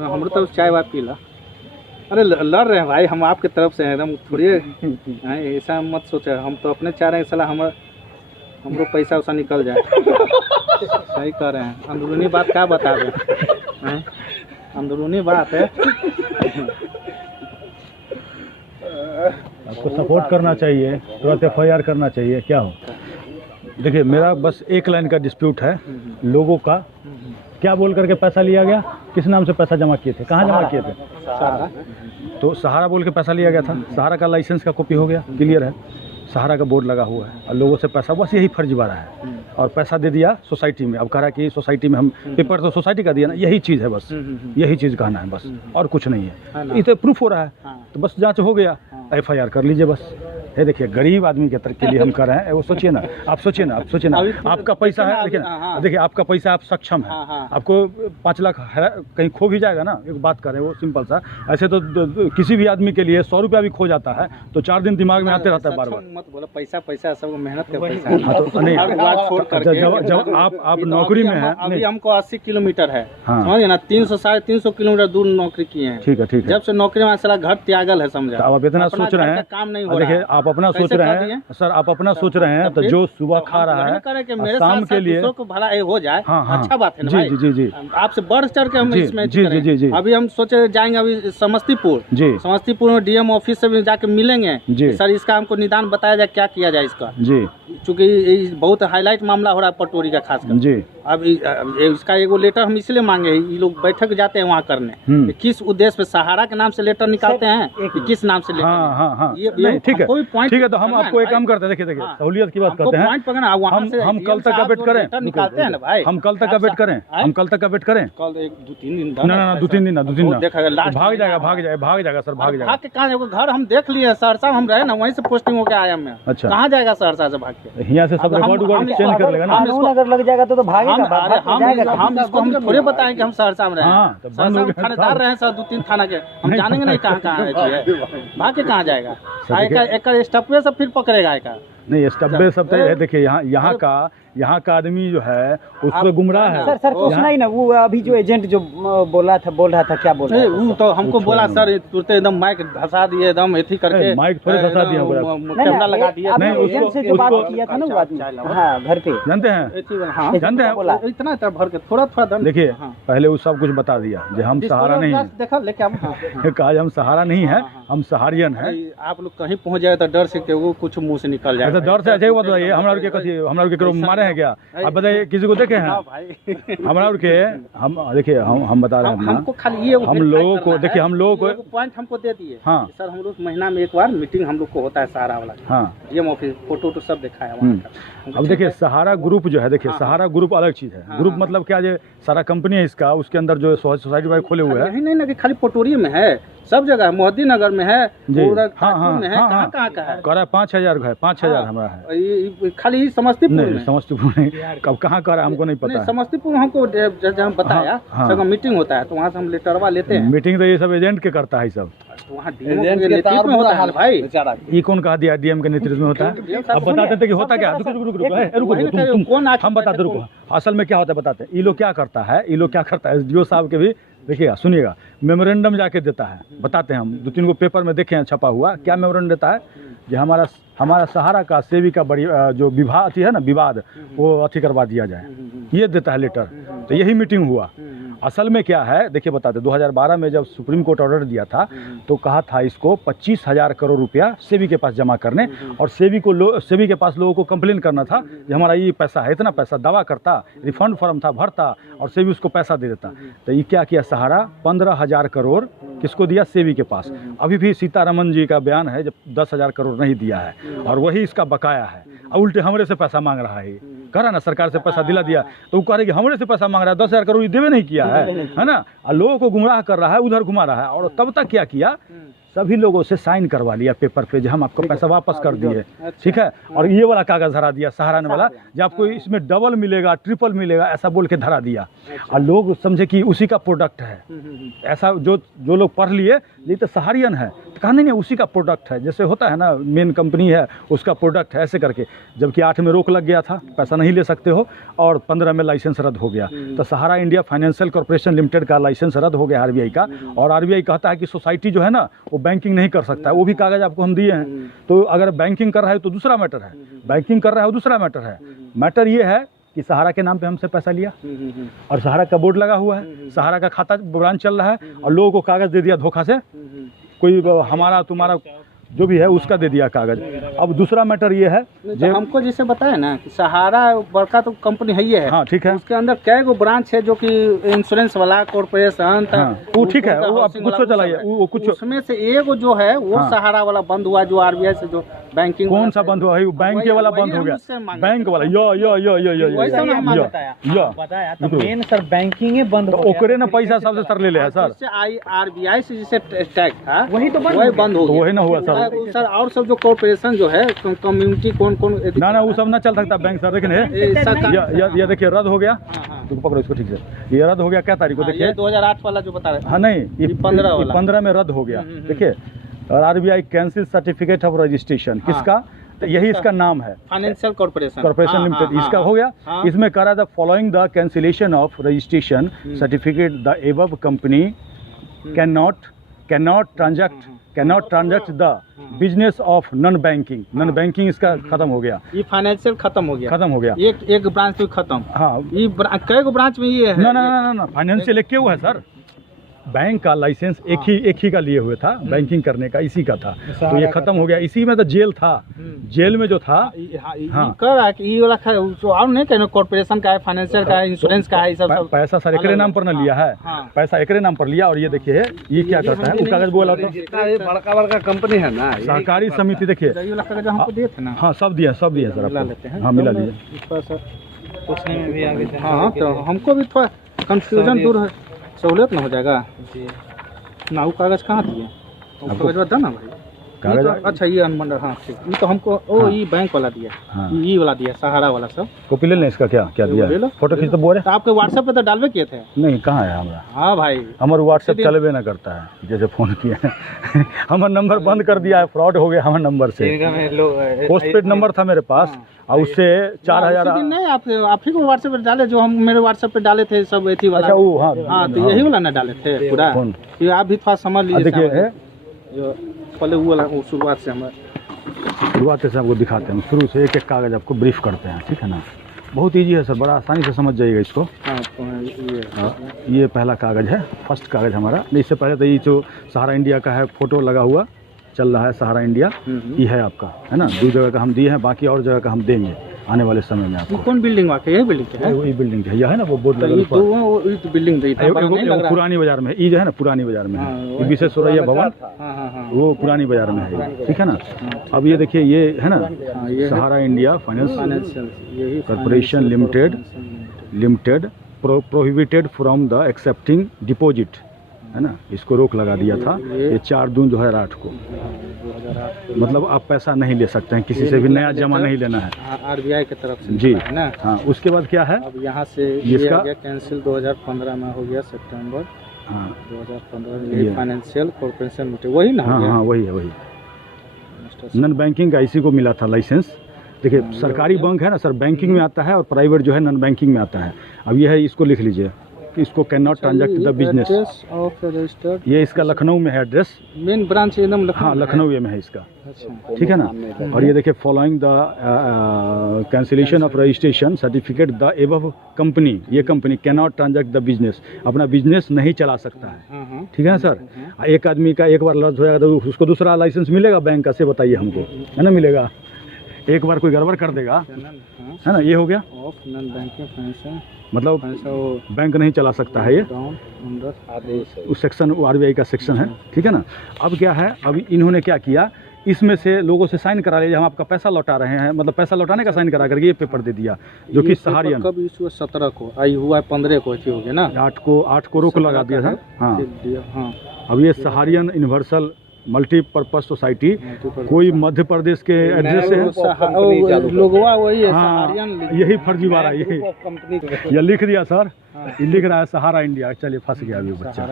हम तो चाय वाय पी ला। अरे लड़ रहे हैं भाई, हम आपके तरफ से हैं एकदम, थोड़ी ऐसा मत सोचे। हम तो अपने चाह रहे हैं साला हमको पैसा वैसा निकल जाए। सही कह रहे हैं, अंदरूनी बात क्या बता दें, अंदरूनी बात है। आपको सपोर्ट करना चाहिए, तुरंत FIR करना चाहिए, क्या हो। देखिए मेरा बस एक लाइन का डिस्प्यूट है लोगों का, क्या बोल करके पैसा लिया गया, किस नाम से पैसा जमा किए थे, कहाँ जमा किए थे। तो सहारा बोल के पैसा लिया गया था, सहारा का लाइसेंस का कॉपी हो गया, क्लियर है, सहारा का बोर्ड लगा हुआ है और लोगों से पैसा, बस यही फर्जीवाड़ा है। और पैसा दे दिया सोसाइटी में, अब कह रहा है कि सोसाइटी में हम पेपर तो सोसाइटी का दिया ना, यही चीज़ है बस, यही चीज़ कहना है बस, और कुछ नहीं है। इसे प्रूफ हो रहा है तो बस जांच हो गया, FIR कर लीजिए बस। ये देखिए गरीब आदमी के लिए हम कर रहे हैं, वो सोचिए ना, आप सोचिए ना, आपका पैसा है, देखिए आपका पैसा, आप सक्षम है, आपको 5 लाख कहीं खो भी जाएगा ना, एक बात करें वो सिंपल सा, ऐसे तो किसी भी आदमी के लिए 100 रुपया भी खो जाता है तो 4 दिन दिमाग में आते रहता है बार बार। मत बोलो, पैसा सब मेहनत का पैसा है। तो नहीं, जब आप नौकरी में हैं, अभी हमको 80 किलोमीटर है, समझिए ना, 300 साढ़े 300 किलोमीटर दूर नौकरी किए हैं। ठीक है, जब से नौकरी में साला घर त्यागल है, समझा। आप इतना सोच रहे हैं, काम नहीं हो रहा है। देखिए आप अपना सोच रहे हैं सर, आप अपना सोच रहे हैं, तो जो सुबह खा रहा है शाम के लिए को भला हो जाए, अच्छा बात है ना भाई। जी, आपसे बढ़ चढ़ के हम इसमें जी। अभी हम सोचे जाएंगे अभी समस्तीपुर में DM ऑफिस से भी जाके मिलेंगे सर, इसका हमको निदान बताया जाए, क्या किया जाए इसका जी, चूँकि बहुत हाईलाइट मामला हो रहा है पटोरी का खासकर जी। अब इसका एगो लेटर हम इसलिए मांगे, ये लोग बैठक जाते हैं वहाँ करने, किस उद्देश्य पे सहारा के नाम से लेटर निकालते हैं, किस नाम से लेटर, ठीक है। तो हम आपको एक काम करते हैं, देखिए सहूलियत की बात करते हैं, हम कल तक का वेट करें, निकालते हैं ना भाई, हम कल तक का वेट करें, हम कल तक का वेट करें, कल 2-3 दिन, ना 2-3 दिन ना भाग जाएगा सर, भाग जाएगा। कहाँ घर हम देख लिए सहरसा, हम रहे ना, वहीं से पोस्टिंग होकर आया मैं। अच्छा, कहाँ जाएगा सहरसा से भाग के, यहाँ से सब रिकॉर्ड चेंज कर लेगा ना, अगर लग जाएगा तो भागेगा। हम थोड़े बताएं कि हम सहरसा में रहे, थानेदार रहे सर 2-3 थाना के, हम जानेंगे नहीं कहाँ है, भाग के कहाँ जाएगा। एक स्टपवे सब फिर पकड़ेगा एक नहीं, स्टब्बे सब तो देखिए यहाँ का आदमी जो है उस पर गुमराह है। सर पूछना ही ना, वो अभी जो एजेंट जो बोल रहा था, क्या बोल रहा था? वो तो हमको बोला सर तुरंत एकदम माइक धसा दिए, एकदम एथी करके, माइक थोड़े धसा दिया, कैमरा लगा दिया। नहीं, एजेंट से जो बात किया था ना वो आदमी, हाँ घर पे जानते हैं इतना भर के थोड़ा देखिए, पहले वो सब कुछ बता दिया जो हम सहारा नहीं है, देखा लेके कहा हम सहारा नहीं है, हम सहारियन है। आप लोग कहीं पहुँच जाए तो डर से वो कुछ मुँह से निकल जाए, डर से अच्छा बताइए, हमरा के मारे हैं क्या, आप बताइए, किसी को देखे हैं हमरा के, हम देखिए हम बता रहे हैं, हमको खाली ये हम लोगों को देखिए, हम लोगों को पॉइंट हमको दे दिए। हाँ सर, हम लोग महीना में एक बार मीटिंग हम लोग को होता है सहारा वाला, हाँ DM ऑफिस, फोटो सब दिखाया वहाँ का। अब देखिए सहारा ग्रुप जो है, देखिए सहारा ग्रुप अलग चीज है, ग्रुप मतलब क्या, जो सारा कंपनी है इसका, उसके अंदर जो सोसाइटी वाले खोले हुए हैं, नहीं ना कि खाली पटोरी में है, सब जगह है, मोहद्दी नगर में है, हाँ, कहाँ का है, कह रहा है 5,000 है, 5,000 हमारा है, खाली समस्तीपुर नहीं, कब कहाँ कर हमको नहीं पता। समस्तीपुर हमको जब हम बताया, सब मीटिंग होता है तो वहाँ से हम लेटरवा लेते हैं। मीटिंग तो ये सब एजेंट के करता है, सब वहाँ नेतृत्व में होता है भाई। ये कौन कहा दिया DM के नेतृत्व में होता है? अब बताते थे कि होता क्या, रुको हम बताते, रुको असल में क्या होता है बताते हैं। ये लोग क्या करता है, SDO साहब के भी देखिएगा, सुनिएगा, मेमोरेंडम जाके देता है, बताते हैं हम 2-3 गो पेपर में देखे हैं छपा हुआ, क्या मेमोरेंडम देता है, जो हमारा सहारा का सेविका बड़ी जो विवाद है ना, विवाद वो अथी करवा दिया जाए, ये देता है लेटर। तो यही मीटिंग हुआ। असल में क्या है देखिए बताते, 2012 में जब सुप्रीम कोर्ट ऑर्डर दिया था तो कहा था इसको 25,000 करोड़ रुपया सेबी के पास जमा करने, और सेबी के पास लोगों को कंप्लेन करना था कि हमारा ये पैसा है, इतना पैसा दावा करता, रिफंड फॉर्म था भरता और सेबी उसको पैसा दे देता। तो ये क्या किया सहारा, 15,000 करोड़ किसको दिया, सेबी के पास। अभी भी सीतारमन जी का बयान है जब 10,000 करोड़ नहीं दिया है और वही इसका बकाया है, और उल्टे हमरे से पैसा मांग रहा है। कह रहा ना सरकार से पैसा दिला दिया, तो वो कह रहे कि हमरे से पैसा मांग रहा है, 10,000 करोड़ देवे नहीं किया है ना, और लोगों को गुमराह कर रहा है, उधर घुमा रहा है। और तब तक क्या किया, सभी लोगों से साइन करवा लिया पेपर पे, जो हम आपका पैसा वापस कर दिए, ठीक है। और ये वाला कागज़ धरा दिया सहारा वाला, जो आपको इसमें डबल मिलेगा, ट्रिपल मिलेगा, ऐसा बोल के धरा दिया। और लोग समझे कि उसी का प्रोडक्ट है, ऐसा जो लोग पढ़ लिए ये तो सहारियन है, तो कहा नहीं उसी का प्रोडक्ट है, जैसे होता है ना मेन कंपनी है उसका प्रोडक्ट है, ऐसे करके। जबकि 8 में रोक लग गया था, पैसा नहीं ले सकते हो, और 15 में लाइसेंस रद्द हो गया। तो सहारा इंडिया फाइनेंशियल कॉर्पोरेशन लिमिटेड का लाइसेंस रद्द हो गया आरबीआई का। और आरबीआई कहता है कि सोसाइटी जो है ना वो बैंकिंग नहीं कर सकता है, वो भी कागज़ आपको हम दिए हैं। तो अगर बैंकिंग कर रहा है तो दूसरा मैटर है, बैंकिंग कर रहा है वो दूसरा मैटर है। मैटर ये है कि सहारा के नाम पे हमसे पैसा लिया, और सहारा का बोर्ड लगा हुआ है, सहारा का खाता ब्रांच चल रहा है, और लोगों को कागज़ दे दिया धोखा से, कोई हमारा तुम्हारा जो भी है उसका दे दिया कागज़। अब दूसरा मैटर ये है जो हमको जैसे बताया ना कि सहारा बड़का तो कंपनी है ही है, हाँ ठीक है, उसके अंदर कई गो ब्रांच है जो कि इंश्योरेंस वाला कॉर्पोरेशन, वो ठीक है, वो आप कुछ चलाइए, वो कुछ उसमें से एगो जो है वो सहारा वाला बंद हुआ, जो आरबीआई से जो बैंकिंग कौन सा बंद हुआ है, बैंक के वाला बंद हो गया, बैंक वाला बताया तो मेन सर बैंकिंग बंद हो ओकरे ना पैसा सबसे सर ले है सर, आरबीआई से जिसे टैग था वही तो बंद हो गया, वही ना हुआ सर। और सब जो कॉर्पोरेशन जो है कम्युनिटी कौन ना वो सब ना चल सकता बैंक सर, लेकिन ये देखिए रद्द हो गया, तो पकड़ो इसको ठीक से, ये रद्द हो गया क्या तारीख को देखिए, 2008 वाला जो बता रहे, हाँ नहीं 15 में रद्द हो गया। देखिए और RBI cancel certificate of registration, किसका, तो यही इसका नाम है फाइनेंशियल कॉर्पोरेशन लिमिटेड, इसका हो गया। इसमें करा the following the cancellation of registration certificate, the above company cannot transact the business of non banking इसका खत्म हो गया, ये फाइनेंशियल खत्म हो गया, एक ब्रांच तो खत्म। हाँ ये कई गो ब्रांच में ये है ना फाइनेंशियल एक क्यों है सर, बैंक का लाइसेंस एक ही का लिए हुए था, बैंकिंग करने का इसी का था, तो ये खत्म हो गया। इसी में तो जेल था, जेल में जो था कर रहा है कि ये वाला और नहीं कहना कॉर्पोरेशन का है, फाइनेंशियल का है, इंश्योरेंस का है, सब पैसा सर एकरे नाम पर ना लिया है, पैसा एकरे नाम पर लिया। और ये देखिए ये क्या करता है, वो कागज बोला तो बड़का कंपनी है ना सहकारी समिति, देखिए हमको दिए थे ना, हाँ सब दिए सर, मिला लेते हैं, हाँ मिला लीजिए, हाँ तो हमको भी थोड़ा कंफ्यूजन दूर है, सहूलियत ना हो जाएगा ना। वो कागज कहाँ दिए, कागज बता ना भाई, कागज तो, अच्छा ये अनबंडल, हाँ ठीक, ये तो हमको ये बैंक वाला दिया, ये वाला दिया सहारा वाला, सब कॉपी ले लें इसका, क्या दिया, फोटो खींच तो बोले, तो आपके व्हाट्सएप पे तो डालवे किए थे, नहीं कहाँ है हमारा, हाँ भाई हमारा व्हाट्सएप चलबे ना करता है, जैसे फोन किया है हमारा नंबर बंद कर दिया है, फ्रॉड हो गया हमारे नंबर से, पोस्टपेड नंबर था मेरे पास, और उससे 4000 नहीं आप ही को व्हाट्सएप पे डाले, जो हम मेरे व्हाट्सएप पे डाले थे सब एथी वाला, अच्छा वो हाँ तो यही वाला ना डाले थे पूरा, ये आप भी थोड़ा समझ लीजिए। देखिए जो पहले वो वाला शुरुआत से आपको दिखाते हैं, शुरू से एक कागज़ आपको ब्रीफ करते हैं, ठीक है ना, बहुत इजी है सर, बड़ा आसानी से समझ जाइएगा इसको। ये पहला कागज़ है, फर्स्ट कागज़ हमारा, इससे पहले तो ये जो सहारा इंडिया का है, फोटो लगा हुआ चल रहा है सहारा इंडिया, ये है आपका, है ना, 2 जगह का हम दिए हैं, बाकी और जगह का हम देंगे आने वाले समय में आपको। कौन बिल्डिंग वाकई यही बिल्डिंग है, वही बिल्डिंग है, यह है ना वो बोर्ड लगा हुआ बिल्डिंग पुरानी बाजार में, ये जो है ना पुरानी बाजार में है, विश्वेश्वरैया भवन, वो पुरानी बाजार में है, ठीक है ना। अब ये देखिए ये है ना Sahara India financial corporation limited prohibited from the accepting deposit, है ना, इसको रोक लगा दिया था, ये 4/2/2008 को, मतलब आप पैसा नहीं ले सकते हैं किसी से भी, नया जमा नहीं लेना है, आरबीआई की तरफ से जी है ना। हाँ उसके बाद क्या है, अब यहाँ से इसका कैंसिल 2015 में हो गया, सितंबर 2015 में फाइनेंशियल कॉर्पोरेशन लिमिटेड, वही ना, हाँ वही है, वही नॉन बैंकिंग का इसी को मिला था लाइसेंस। देखिए सरकारी बैंक है ना सर, बैंकिंग में आता है, और प्राइवेट जो है नॉन बैंकिंग में आता है। अब ये है, इसको लिख लीजिए कि इसको can not transact the business, ये इसका लखनऊ में है एड्रेस, मेन ब्रांच एकदम हाँ लखनऊ में है इसका, ठीक है ना। और ये देखिए following the cancellation of registration certificate the above company, ये company can not transact the business, अपना बिजनेस नहीं चला सकता है, ठीक है ना सर। एक आदमी का एक बार लॉस हो जाएगा तो उसको दूसरा लाइसेंस मिलेगा बैंक का, से बताइए हमको, है ना, मिलेगा। एक बार कोई गड़बड़ कर देगा, है ना, ये हो गया मतलब बैंक नहीं चला सकता है, ये उस सेक्शन आरबीआई का सेक्शन है, ठीक है ना। अब क्या है, अभी इन्होंने क्या किया, इसमें से लोगों से साइन करा लिया, हम आपका पैसा लौटा रहे हैं, मतलब पैसा लौटाने का साइन करा करके ये पेपर दे दिया, जो कि सहारियन कब इशू 17 को आई हुआ, 15 को हो गया ना, 8 को रोक लगा दिया था, हाँ। अब ये सहारियन यूनिवर्सल मल्टीपर्पज सोसाइटी, कोई मध्य प्रदेश के एड्रेस से है, लोगों वही है, हाँ, सहारियन यही फर्जीवाड़ा यही कंपनी ये लिख दिया सर, ये लिख रहा है सहारा इंडिया। चलिए फंस गया अभी बच्चा,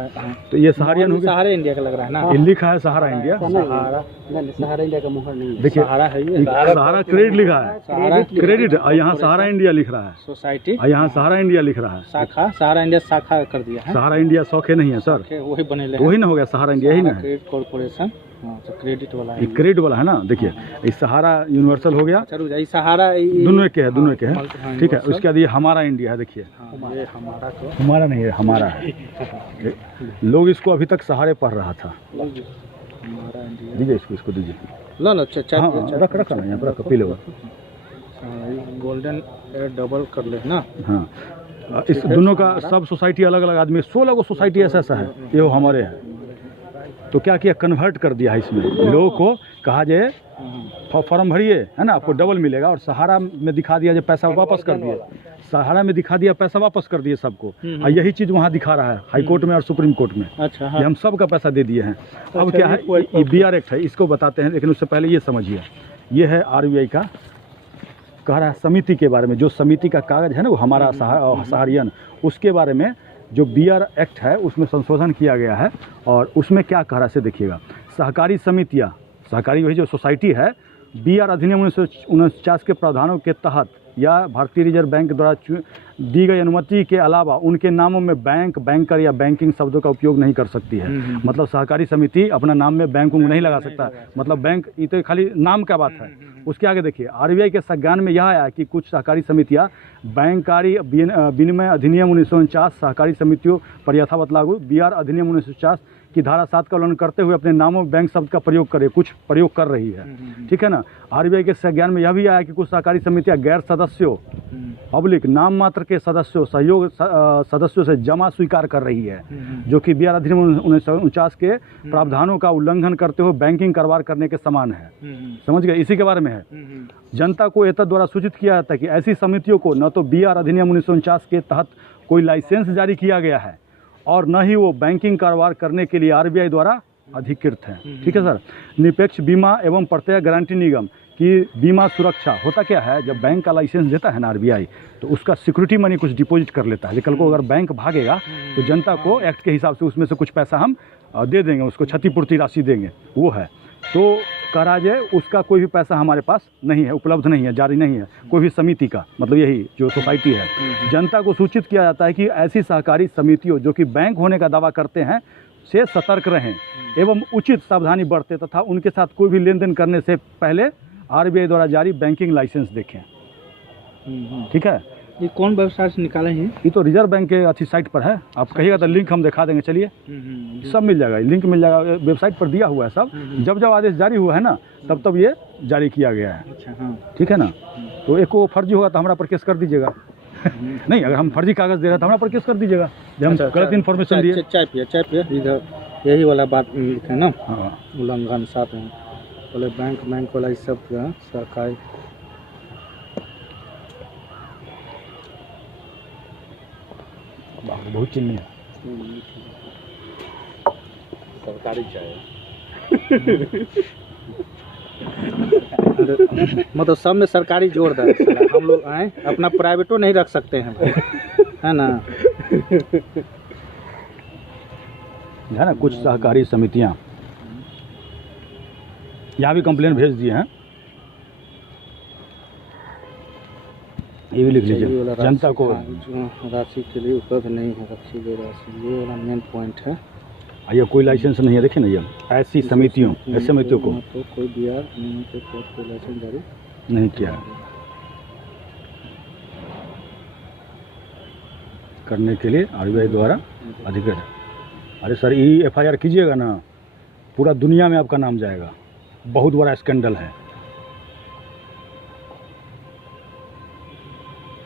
तो ये सहारियन हो गया, सहारा इंडिया का लग रहा है ना, ये लिखा है सहारा इंडिया। सहारा इंडिया का मुहर नहीं है, देखिए सहारा है ये, सहारा क्रेडिट लिखा है, क्रेडिट, और यहाँ सहारा इंडिया लिख रहा है, सोसाइटी, और यहाँ सहारा इंडिया लिख रहा है, शाखा सहारा इंडिया शाखा कर दिया है, सहारा इंडिया शौके नहीं है सर, वही बने वही ना हो गया सहारा इंडिया ही ना है, क्रेडिट कॉर्पोरेशन, तो क्रेडिट वाला है, ये क्रेडिट वाला है ना। देखिए इस सहारा यूनिवर्सल हो गया, चलो सहारा दोनों के है, दोनों के है, ठीक है। उसके बाद ये हमारा इंडिया है, देखिए ये हमारा तो हमारा नहीं है, हमारा है। लोग इसको अभी तक सहारे पढ़ रहा था, हमारा इंडिया, दीजिए इसको दीजिए, लो लो हाँ रख ना यहाँ पर रख, पी लो, गोल्डन डबल कर ले ना, हाँ। इस दोनों का सब सोसाइटी अलग अलग आदमी, 16 को सोसाइटी ऐसा ऐसा है, ये वो हमारे हैं। तो क्या किया, कन्वर्ट कर दिया है इसमें, लोगों को कहा जाए फॉर्म भरिए है ना, आपको डबल मिलेगा, और सहारा में दिखा दिया, जो पैसा वापस कर दिए, सहारा में दिखा दिया पैसा वापस कर दिए सबको, और यही चीज़ वहाँ दिखा रहा है हाई कोर्ट में और सुप्रीम कोर्ट में। अच्छा, हाँ। ये हम सब का पैसा दे दिए हैं। अब क्या है, ये BR एक्ट है, इसको बताते हैं, लेकिन उससे पहले ये समझिए, ये है RBI का कह रहा है समिति के बारे में, जो समिति का कागज है ना वो हमारा सहारियन, उसके बारे में जो BR एक्ट है उसमें संशोधन किया गया है। और उसमें क्या कह रहा है से देखिएगा, सहकारी समितियाँ, सहकारी वही जो सोसाइटी है, BR अधिनियम 1949 के प्रावधानों के तहत या भारतीय रिजर्व बैंक द्वारा दी गई अनुमति के अलावा उनके नामों में बैंक, बैंकर या बैंकिंग शब्दों का उपयोग नहीं कर सकती है। मतलब सहकारी समिति अपना नाम में बैंक नहीं लगा सकता, मतलब बैंक, ये तो खाली नाम का बात है। उसके आगे देखिए, RBI के संज्ञान में यह आया कि कुछ सहकारी समितियां बैंकारी विनिमय अधिनियम 1949 सहकारी समितियों पर यथावत लागू BR अधिनियम 1950 की धारा 7 का उल्लंघन करते हुए अपने नामों में बैंक शब्द का प्रयोग करे, कुछ प्रयोग कर रही है, ठीक है ना। RBI के संज्ञान में यह भी आया कि कुछ सहकारी समितियां गैर सदस्यों पब्लिक नाम मात्र के सदस्यों सहयोग सदस्यों से जमा स्वीकार कर रही है, जो कि BR अधिनियम 1949 के प्रावधानों का उल्लंघन करते हुए बैंकिंग कारोबार करने के समान है। समझ गए, इसी के बारे में है। जनता को एतद द्वारा सूचित किया जाता है कि ऐसी समितियों को न तो BR अधिनियम 1949 के तहत कोई लाइसेंस जारी किया गया है और न ही वो बैंकिंग कारोबार करने के लिए RBI द्वारा अधिकृत है, ठीक है सर। निरपेक्ष बीमा एवं प्रत्यय गारंटी निगम की बीमा सुरक्षा होता क्या है, जब बैंक का लाइसेंस देता है ना RBI, तो उसका सिक्योरिटी मनी कुछ डिपॉजिट कर लेता है। कल को अगर बैंक भागेगा तो जनता को एक्ट के हिसाब से उसमें से कुछ पैसा हम दे देंगे, उसको क्षतिपूर्ति राशि देंगे, वो है। तो कह रहा जाए उसका कोई भी पैसा हमारे पास नहीं है, उपलब्ध नहीं है, जारी नहीं है कोई भी समिति का, मतलब यही जो सोसाइटी है। जनता को सूचित किया जाता है कि ऐसी सहकारी समितियों जो कि बैंक होने का दावा करते हैं से सतर्क रहें एवं उचित सावधानी बरतें तथा उनके साथ कोई भी लेन देन करने से पहले RBI द्वारा जारी बैंकिंग लाइसेंस देखें, ठीक है। ये कौन वेबसाइट से निकाले हैं? ये तो रिजर्व बैंक के अच्छी साइट पर है, आप कहिएगा तो लिंक हम दिखा देंगे, चलिए सब मिल जाएगा, लिंक मिल जाएगा, वेबसाइट पर दिया हुआ है सब। जब जब आदेश जारी हुआ है ना तब तब ये जारी किया गया है, ठीक है ना। तो एक को फर्जी होगा तो हमारा पर केस कर दीजिएगा नहीं, अगर हम फर्जी कागज दे रहे हैं तो हमारा पर केस कर दीजिएगा, जब हम गलत इन्फॉर्मेशन दिए। चाय पिए इधर यही वाला बात लिखे ना, उल्लंघन साथ में बोले बैंक वाला इस सब का सरकारी बहुत चिन्ह है सरकारी चाय मतलब सब में सरकारी जोड़ दे, हम लोग आए अपना प्राइवेटो नहीं रख सकते हैं है ना। है ना, कुछ सहकारी समितियां यहाँ भी कंप्लेन भेज दिए हैं, ये भी लिख लीजिए। जनता को राशि के लिए उपलब्ध नहीं है रखी गई राशि, ये वाला मेन पॉइंट है। ये कोई लाइसेंस नहीं है, देखिए ना, ये ऐसी समितियों को तो कोई BR कोई लाइसेंस जारी नहीं किया करने के लिए RBI द्वारा अधिकृत है। अरे सर, ये FIR कीजिएगा ना, पूरा दुनिया में आपका नाम जाएगा, बहुत बड़ा स्कैंडल है।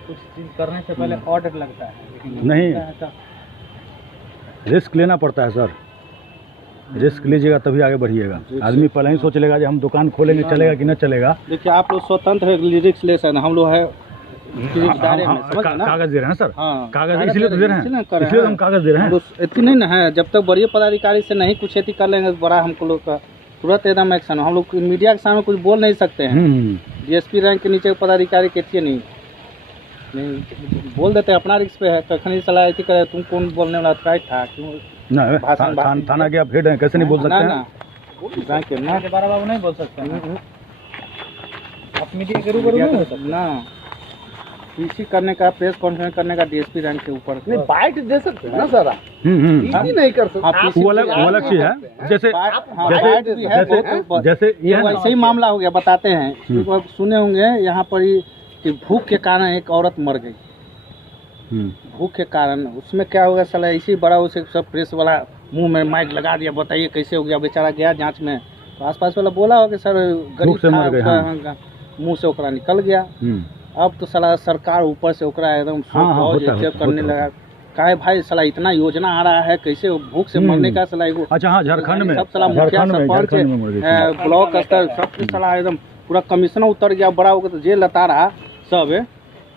कुछ चीज करने से पहले ऑर्डर लगता है, नहीं रिस्क लेना पड़ता है सर, रिस्क लीजिएगा तभी आगे बढ़िएगा। आदमी पहले ही सोच लेगा कि हम दुकान खोलेंगे, चलेगा कि न चलेगा। देखिए आप लोग स्वतंत्र है, रिस्क ले सकते हैं, हम लोग है कागज दे रहे हैं सर, कागज इसलिए तो दे रहे हैं, इसलिए हम कागज दे रहे हैं। इतनी नहीं ना है, जब तक बड़े पदाधिकारी से नहीं कुछ खेती कर लेंगे, बड़ा हमको लोग का तुरंत एकदम एक्शन। हम लोग मीडिया के सामने कुछ बोल नहीं सकते हैं। डीएसपी रैंक के नीचे पदाधिकारी कहती है नहीं बोल देते, अपना रिस्क पे है। कखनी सलाह ऐसी करे, तुम कौन बोलने वाला था, क्यों थाना के आप हेड हैं, कैसे नहीं बोल सकते? ना के बारे में नहीं बोल सकते आप, मीडिया के रूबरू नहीं हो सकते ना। पीसी करने का, प्रेस कॉन्फ्रेंस करने का डीएसपी रैंक के ऊपर बाइट दे सकते हैं ना सर, नहीं कर सकते। वो अलग चीज है। जैसे ये वैसे ही मामला हो गया, बताते हैं। सुने होंगे यहाँ पर कि भूख के कारण एक औरत मर गई। भूख के कारण उसमें क्या होगा साला, इसी बड़ा उसे सब प्रेस वाला मुंह में माइक लगा दिया, बताइए कैसे हो गया। बेचारा गया जांच में तो आसपास वाला बोला हो कि सर गरीब था, मुंह से ओकरा निकल गया। अब तो साला सरकार ऊपर से ओकरा एकदम करने लगा। काहे भाई साला इतना योजना आ रहा है, कैसे भूख से मरने का साला। अच्छा हाँ, झारखंड में सब साला मुखिया सरपंच ब्लॉक स्तर सब साला एकदम पूरा कमिश्नर उतर गया, बड़ा होकर तो जेल लता रहा सब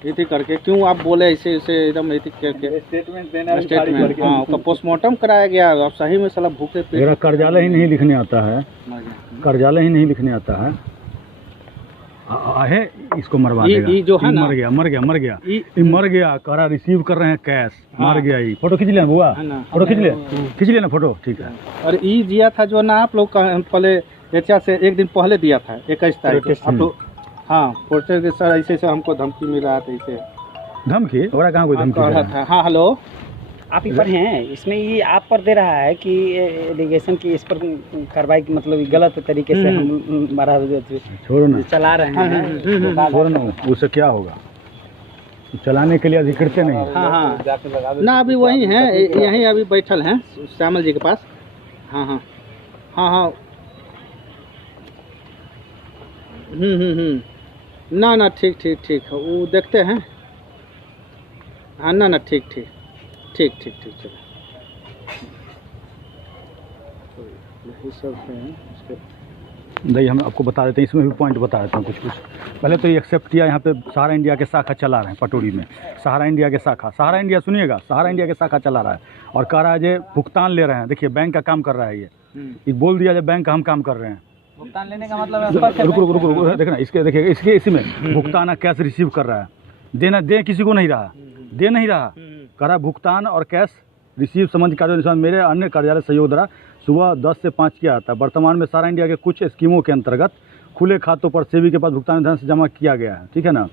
इति करके। क्यों आप बोले ऐसे ऐसे एकदम इति करके स्टेटमेंट हाँ, उसका पोस्टमार्टम कराया गया। अब सही में साला भूखे मेरा कार्यालय ही नहीं लिखने आता है, कार्यालय ही नहीं लिखने आता है। आहे इसको मरवा देगा। जो है ना, मर गया करा, रिसीव कर रहे हैं कैश, मर गया। ये फोटो खींच लिया बुआ, फोटो खींच लिया ना फोटो, ठीक है। और ये दिया था जो ना आप लोग पहले से एक दिन पहले दिया था 21 तारीख को आप लोग। हाँ पोर्टर के सर ऐसे हमको धमकी मिल रहा था, ऐसे धमकी और कहाँ कोई धमकी था। हाँ हेलो, आप ही पर हैं, इसमें ये आप पर दे रहा है कि एलिगेशन की इस पर कार्रवाई की, मतलब गलत तरीके से हम हमारा छोड़ो ना, चला रहे हैं। छोड़ो ना, उससे क्या होगा, चलाने के लिए अधिकृत नहीं। हाँ ना, अभी वही है, यहीं अभी बैठल हैं श्यामल जी के पास। हाँ ना ठीक वो देखते हैं। हाँ ना ठीक चलो यही सब है। नहीं, हम आपको बता देते हैं, इसमें भी पॉइंट बता देते हैं कुछ। पहले तो ये एक्सेप्ट किया, यहाँ पे सहारा इंडिया के शाखा चला रहे हैं पटोरी में। सहारा इंडिया के शाखा, सहारा इंडिया सुनिएगा, सहारा इंडिया के शाखा चला रहा है और कह रहा है जो भुगतान ले रहे हैं। देखिए बैंक का काम कर रहा है ये बोल दिया जब बैंक का हम काम कर रहे हैं। भुगतान लेने का मतलब रुको देखना, इसके देखिए, इसके इसी में भुगतान कैश रिसीव कर रहा है, देना दे किसी को नहीं रहा, दे नहीं रहा, कर रहा भुगतान और कैश रिसीव संबंधी कार्यों मेरे अन्य कार्यालय सहयोग द्वारा सुबह 10 से 5 किया जाता है। वर्तमान में सहारा इंडिया के कुछ स्कीमों के अंतर्गत खुले खातों पर सेवी के पास भुगतान धन से जमा किया गया है, ठीक है ना,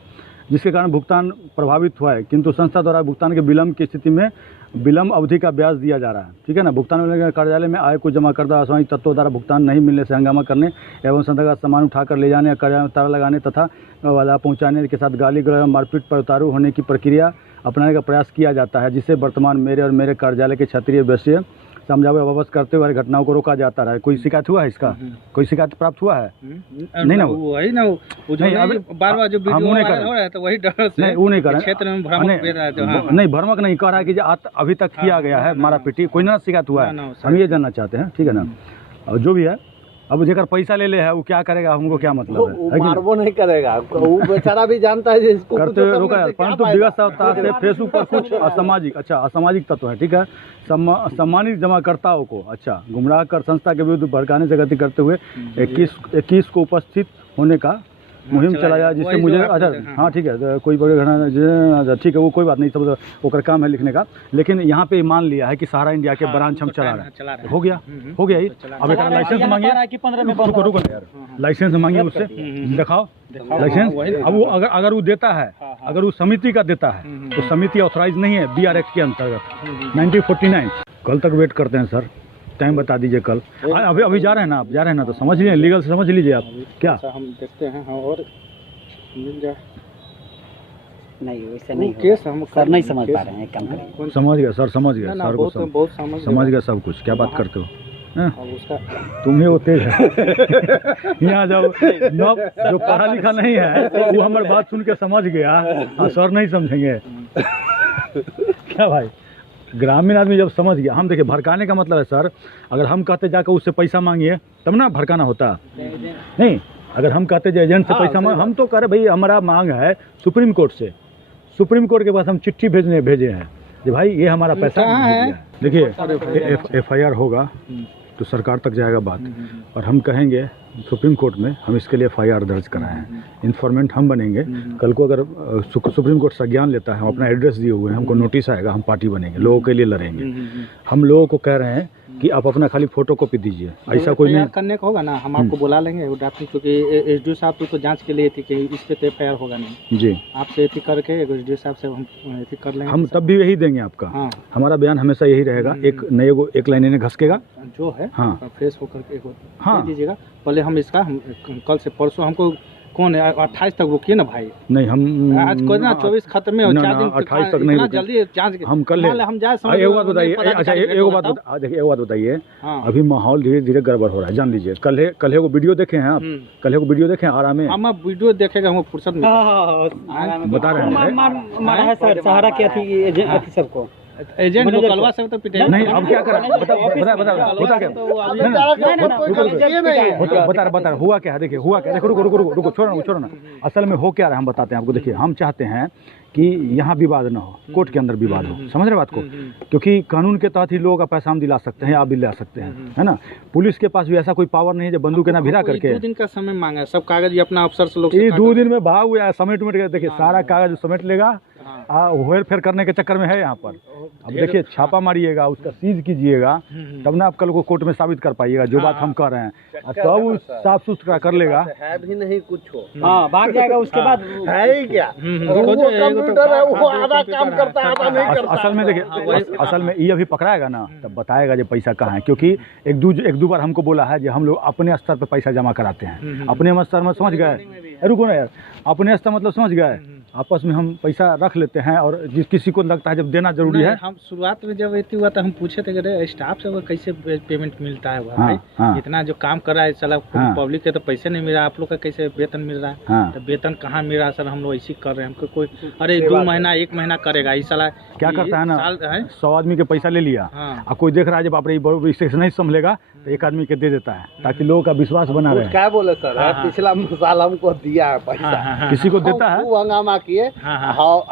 जिसके कारण भुगतान प्रभावित हुआ है। किंतु संस्था द्वारा भुगतान के विलम्ब की स्थिति में विलम्ब अवधि का ब्याज दिया जा रहा है, ठीक है ना। भुगतान कार्यालय में आय को जमा करता असामाजिक तत्वों द्वारा भुगतान नहीं मिलने से हंगामा करने एवं संस्था का सामान उठाकर ले जाने या कार्यालय में ताला लगाने तथा वाला पहुँचाने के साथ गाली गलौज मारपीट पर उतारू होने की प्रक्रिया अपनाने का प्रयास किया जाता है, जिससे वर्तमान मेरे और मेरे कार्यालय के क्षेत्रीय व्यवसाय समझावे वापस करते हुए घटनाओं को रोका जाता है। कोई शिकायत हुआ है इसका? कोई शिकायत प्राप्त हुआ है? नहीं ना, वही ना वो जो बार जो वीडियो वायरल हो रहा है तो वही डर से नहीं, वो नहीं कर रहे, क्षेत्र में भ्रमक दे रहा है। नहीं भ्रमक नहीं कर रहा है कि अभी तक किया गया है मारा पीटी, कोई ना शिकायत हुआ है, हम ये जानना चाहते हैं, ठीक है ना। और जो भी है, अब जेकर पैसा ले है वो क्या करेगा, हमको क्या मतलब है? मारबो नहीं करेगा, वो बेचारा भी जानता है इसको करते हुए रोका है। परंतु व्यवस्था से फेसबुक पर कुछ असामाजिक तत्व है, ठीक है, सम्मानित जमाकर्ताओं को गुमराह कर संस्था के विरुद्ध भड़काने से गति करते हुए 21 को उपस्थित होने का मुहिम चलाया, जिससे मुझे हाँ ठीक है, कोई बड़ी घटना ठीक है, वो कोई बात नहीं, सब ओकर काम है लिखने का। लेकिन यहाँ पे मान लिया है कि सहारा इंडिया के ब्रांच हम चला रहे हैं, हो गया ये। अब एक लाइसेंस मांगिए, रुको यार, लाइसेंस मांगिए उससे, दिखाओ लाइसेंस। अब वो अगर वो देता है, अगर वो समिति का देता है तो समिति ऑथराइज नहीं है BR एक्ट के अंतर्गत 1949। कल तक वेट करते हैं सर, टाइम बता दीजिए कल। अभी जा रहे हैं ना, आप जा रहे हैं ना, तो समझ लीजिए, लीगल से समझ लीजिए आप क्या। हम देखते हैं और मिल जाए। नहीं वैसे नहीं, केस हम सर नहीं समझ पा रहे हैं, काम करें। समझ गया सर, समझ गया सर को, समझ गया सब कुछ। क्या बात करते हो, तुम्हें वो तेज है यहाँ जाओ, जो पढ़ा लिखा नहीं है वो हमारी बात सुन के समझ गया, सर नहीं समझेंगे क्या भाई। ग्रामीण आदमी जब समझ गया, हम देखिए भड़काने का मतलब है सर, अगर हम कहते जाकर उससे पैसा मांगिए तब ना भड़काना होता नहीं। अगर हम कहते जो एजेंट से पैसा मांग, हम तो कह रहे भाई हमारा मांग है सुप्रीम कोर्ट से, सुप्रीम कोर्ट के पास हम चिट्ठी भेजे हैं कि भाई ये हमारा पैसा है। देखिए FIR होगा, तो सरकार तक जाएगा बात। और हम कहेंगे सुप्रीम कोर्ट में हम इसके लिए FIR दर्ज कराए हैं, इन्फॉर्मेंट हम बनेंगे। कल को अगर सुप्रीम कोर्ट संज्ञान लेता है, हम अपना एड्रेस दिए हुए हैं, हमको नोटिस आएगा, हम पार्टी बनेंगे, लोगों के लिए लड़ेंगे। हम लोगों को कह रहे हैं कि आप अपना खाली फोटो कॉपी दीजिए, ऐसा कोई नहीं करने का होगा ना, हम आपको बुला लेंगे क्योंकि SDO साहब तो जांच के लिए थी कि इस पे FIR होगा नहीं जी। आपसे एथी करके SDO साहब से हम एथी कर लेंगे, हम तब भी यही देंगे आपका। हाँ। हमारा बयान हमेशा यही रहेगा, एक लाइन इन्हें घसकेगा जो है हाँ फ्रेश होकर के हाँ दे दीजिएगा। पहले हम इसका हम कल से परसों हमको कौन है 28 तक रुकिए ना भाई। नहीं हम आज कोई ना 24 खत्म में 4 दिन 28 तक नहीं जल्दी जांच हम कर ले। हम जाए एक बात बताइए, अच्छा एक बात बताइए, अभी माहौल धीरे धीरे गड़बड़ हो रहा है, जान लीजिए। कल को वीडियो देखे हैं आप? कल को वीडियो देखे आराम में? हम वीडियो देखेगा हम फुर्सत में बता रहे हैं सहारा की अथी सबको एजेंट लोकलवा से तो पिटे नहीं। अब क्या करा बता होता क्या बता हुआ क्या है? देखिए हुआ क्या, देखो रुको छोड़ो ना। असल में हो क्या रहा है हम बताते हैं आपको। देखिए हम चाहते हैं कि यहाँ विवाद ना हो, कोर्ट के अंदर विवाद हो, समझ रहे बात को? क्योंकि कानून के तहत ही लोगों का पैसा हम दिला सकते हैं, आप भी ला सकते हैं, है ना। पुलिस के पास भी ऐसा कोई पावर नहीं है जो बंदूक के ना भिड़ा करके 2 दिन का समय मांगा है, सब कागज अपना अफसर से लोग 2 दिन में भाग हुआ है, समेट के। देखिए सारा कागज समेट लेगा, हेर फेर करने के चक्कर में है यहाँ पर। अब देखिए छापा मारिएगा, उसका सीज कीजिएगा, तब ना आप कल को कोर्ट में साबित कर पाइएगा जो बात हम कह रहे हैं। सब साफ सुथरा कर लेगा, है भी नहीं कुछ हो, हाँ भाग जाएगा। उसके बाद है ही क्या, वो कंप्यूटर है, वो आधा काम करता है आधा नहीं करता। असल में देखिए, असल में ये अभी पकड़ाएगा ना तब बताएगा जो पैसा कहाँ है। क्योंकि एक दो बार हमको बोला है जो हम लोग अपने स्तर पर पैसा जमा कराते हैं, अपने स्तर में, समझ गए? रुको ना यार, अपने स्तर मतलब समझ गए, आपस में हम पैसा रख लेते हैं और जिस किसी को लगता है जब देना जरूरी है। हम शुरुआत में जब एथी हुआ था हम पूछे थे कि स्टाफ से वो कैसे पेमेंट मिलता है भाई? हाँ। इतना जो काम कर रहा है साला, पब्लिक के तो पैसे नहीं मिल रहा, आप लोग का कैसे वेतन मिल रहा है? हाँ। तो वेतन कहाँ मिल रहा है सर? हम लोग ऐसे कर रहे हैं, हमको कोई अरे 2 महीना 1 महीना करेगा इस साला क्या करता है ना, 100 आदमी के पैसा ले लिया और कोई देख रहा है जब आप इसे नहीं संभलेगा तो एक आदमी के दे देता है ताकि लोगों का विश्वास बना रहे। क्या बोले सर, पिछला साल हमको दिया है पैसा, किसी को देता है, वो हंगामा किए।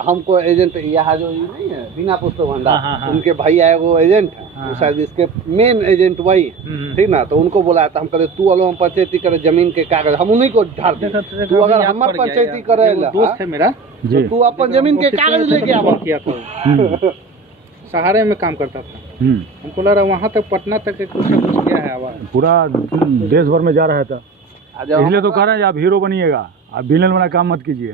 हमको एजेंट यहाँ जो नहीं है बिना पुस्तक भंडार, उनके भैया है वो एजेंट है, शायद इसके मेन एजेंट वही, ठीक ना। तो उनको बोला था, हम करे तू अलग पंचायती करे जमीन के कागज, हम उन्हीं को झाड़ दे। तू अगर हमारे पंचायती करे, दोस्त है मेरा, तू अपन जमीन के कागज लेके आवा किया था, सहारे में काम करता था। हमको लग रहा वहाँ तक पटना तक कुछ न कुछ गया है आवाज, पूरा देश भर में जा रहा था। इसलिए तो कह रहे हैं आप हीरो बनिएगा, आप विलेन वाला काम मत कीजिए।